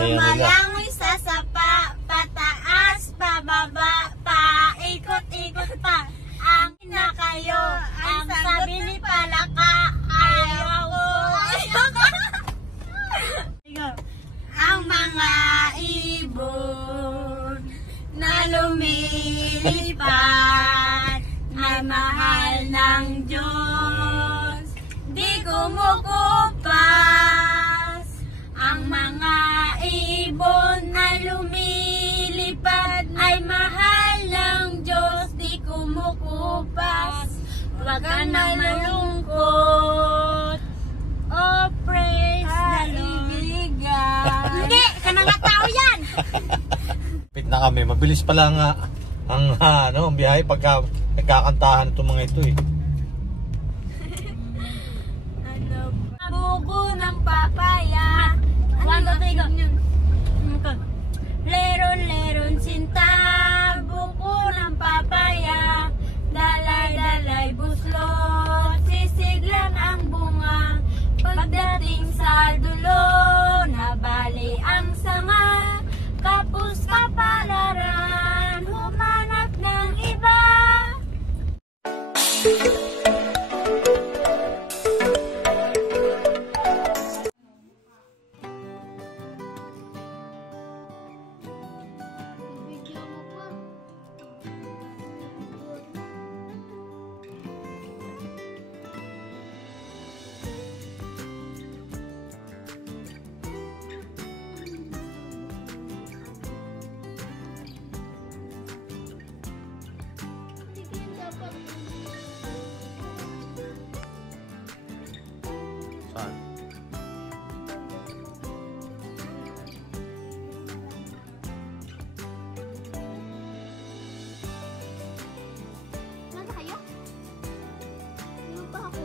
Lumalangoy sa sapa, pataas, pababa, paikot-ikot pa. Ang na kayo, ang sabi ni Palaka, ayaw ko. Ang mga ibon na lumilipad ay mahal ng Diyos, di kumukupas. Ang mga ibon na lumilipad ay mahal ng Diyos, di kumukupas. Huwag ka na malungkot, oh praise the Lord. Hindi, ka na nga tao yan. Pit na kami, mabilis pala nga ang ang biyahe pagka nagkakantahan itong mga ito eh. Buko ng papaya. Leron-leron sinta, buko ng papaya. Dalay-dalay buslot, sisiglan ang bunga. Pagdating sa dulo, nabali ang sanga. Kapus kapalaran, humanap ng iba. Saan? Nasa kayo? Ano ba ako?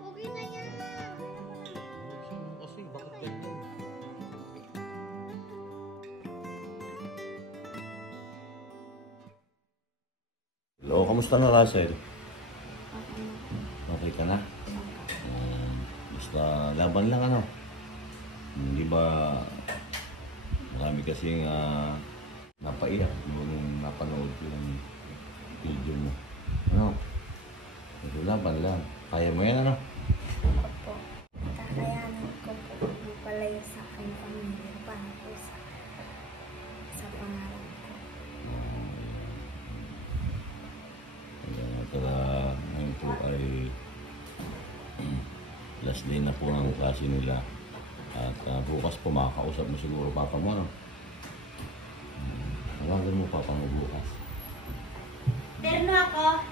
Pugi na yan. Kasi bakit ganyan? Hello, kamusta na Russell? Okay ka na? Basta laban lang ano? Hindi ba marami kasing napaiyak nung napanood yung video mo? Ano? Ito laban lang. Kaya mo yan ano? Opo. Kakayanan ko po palayo sa aking pamilya para po sa pangarap ko. Kaya ngayon po ay last day na po ang klase nila. At bukas po makakausap mo siguro papa mo, no? Tawagan mo papa mo bukas. Terno ako.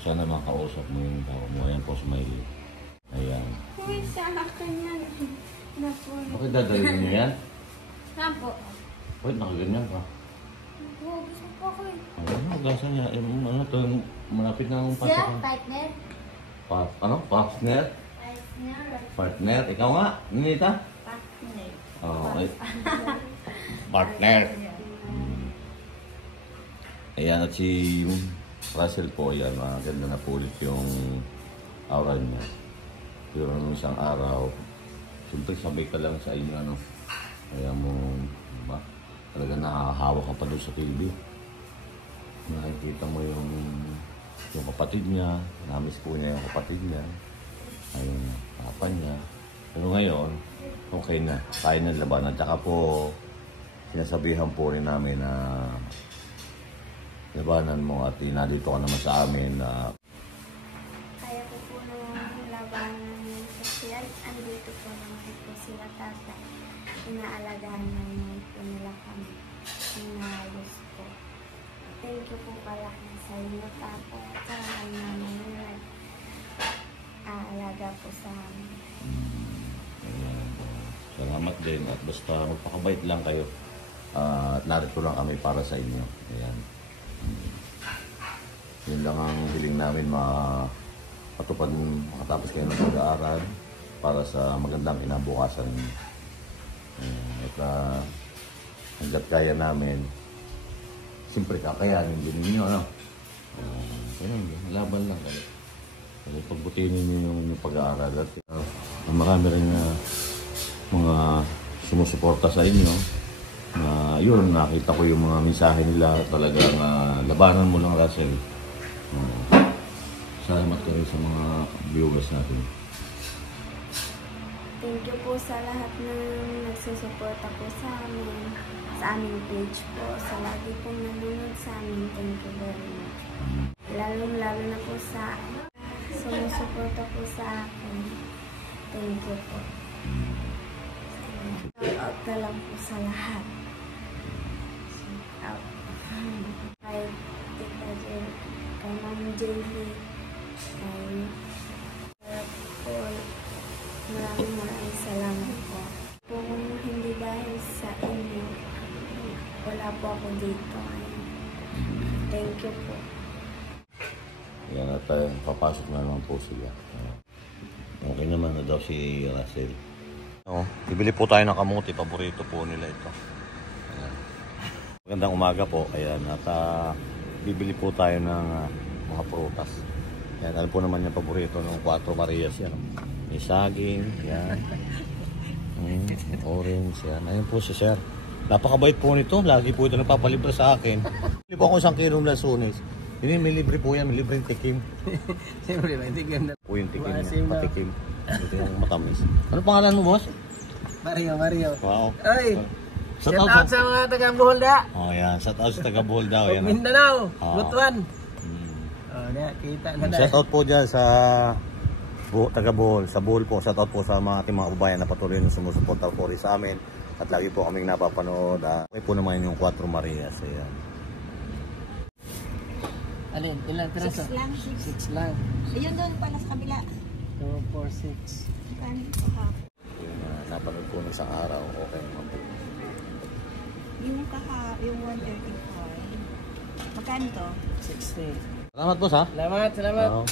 Sana makausap mo yung papa mo. Ayan po, Smiley. Ayan. Uy, sa akin yan. Napo. Bakit dadalhin niyo yan? Napo. Bakit nakaganyan ka? Napo, gusto po ako eh. Ayan, magasan niya. Ano to, malapit na akong pasok. Siya, partner. Ano? Partner? Partner. Partner? Ikaw nga? Ninita? Partner. Oo, okay. Partner. Ayan, at si Russell po, ayan, maganda na po ulit yung aura niya. Pero nung isang araw, siyempre sabay ka lang sa inyo, ano, kaya mo, diba, talaga nakahawa ka pa doon sa TV. Nakikita mo yung kapatid niya, namiss po niya yung kapatid niya, ayun, papa niya. Pero ngayon, okay na, kaya na labanan. Tsaka po, sinasabihan po rin namin na labanan mo at nandito ka naman sa amin na Kaya ko po nung labanan ng social, andito po naman po sila tatay. Inaalagaan naman po nila kami. Inayos po. Thank you po pala sa inyo tatay at sa mga naman na aalaga po sa amin. salamat din at basta magpakabait lang kayo. At narito lang kami para sa inyo. Ayan. Yun lang ang hiling namin matupad makatapos kayo ng pag-aaral para sa magandang kinabukasan. At hanggat kaya namin, siyempre kakayanin din ninyo, ano? Ganun, laban lang kayo. Kaya pagbutihin ninyo yung pag-aaral at marami rin na mga sumusuporta sa inyo. Yun, nakita ko yung mga mensahe nila talagang labanan mo lang, Russell. Salamat ka rin sa mga viewers natin. Thank you po sa lahat ng nagsusuporta po sa aming page po, sa lagi pong nanonood sa amin. Thank you very much. Lalo na po sa sumusuporta po sa akin. Thank you po. Shout out na lang po sa lahat. Shout out. Kay Tita Jill, kay Ma'am JV, kay Paul. Maraming salamat po. Kung hindi dahil sa inyo, wala po ako dito. Thank you po. Yan at papasok na naman po sila. Okay naman na daw si Russell. Bibili po tayo ng kamuti. Paborito po nila ito. Ayan. Magandang umaga po. Ayan. At bibili po tayo ng mga prutas. Ayan. Alam po naman yung paborito ng 4 Marias. Yan. May saging. Yan. Orange. Yan. Ayun po si Sir. Napakabait po nito. Lagi po ito nagpapalibre sa akin. Bili po ako 1 kilong lansunis. Hindi, may libre po yan. May libreng tikim. Siyempre, may tikim na. Po yung tikim niya. Patikim. Ito yung matamis. Ano pangalan mo, boss? Mario. Wow. Ay! Shout Shout out out sa mga taga-Bohol da. Oh, yan. Shout out sa taga Bohol daw. Yan. Mindanao, Oh. Butuan. Hmm. Kita na Shout out po dyan sa taga Bohol. Sa Bohol po. Shout out po sa mga ating mga kababayan na patuloy na sumusuporta po rin sa amin. At lagi po kaming napapanood. Okay po naman yung 4 Marias. Ayan. Alin, ilang piraso? 6 lang. 6 lang. Ayun doon pala sa kabila. 2, 4, 6. Yung napanood po ng isang araw. Okay naman po. Yung 135. Magkano to? 60. Salamat boss ha. Salamat. Oo.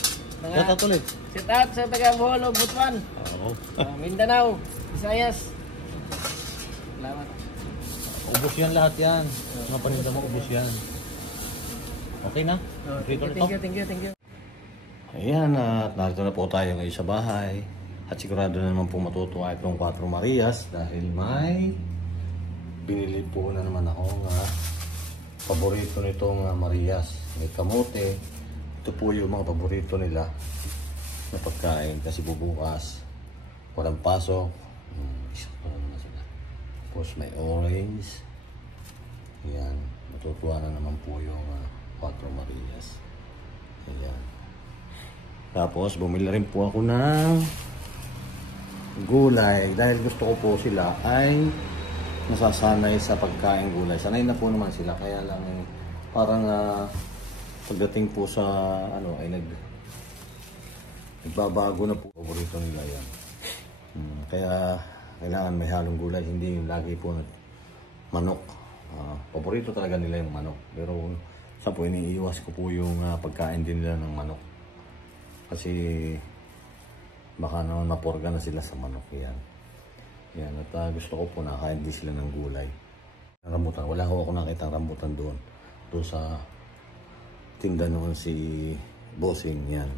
Shout out ulit. Shout out sa taga-Bohol, Butuan. Oo. Mindanao, Visayas. Salamat. Ubus yan lahat yan. Mga paninda mo, ubus yan. Okay na? Thank you. Ayan, at narito na po tayo ngayon sa bahay. At sigurado na naman po matutuwa itong 4 Marias dahil may binili po na naman ako nga paborito nitong Marias. May kamote. Ito po yung mga paborito nila na pagkain kasi bubukas walang pasok. Isa pa naman sila. Tapos may orange. Ayan, matutuwa na naman po yung 4 Marias. Ayan. Tapos bumili rin po ako ng gulay dahil gusto ko po sila ay nasasanay sa pagkain gulay. Sanay na po naman sila kaya lang parang pagdating po sa ay nagbabago na po. Paborito nila yan. Kaya kailangan may halong gulay, hindi yung lagi po manok. Paborito talaga nila yung manok. Pero sa po iniiwas ko po yung pagkain din nila ng manok. Kasi baka naman maporga na sila sa manok. Yan. At gusto ko po nakain din sila ng gulay. Rambutan. Wala ko nakita rambutan doon. Doon sa tinda noon si Bossing. Yan.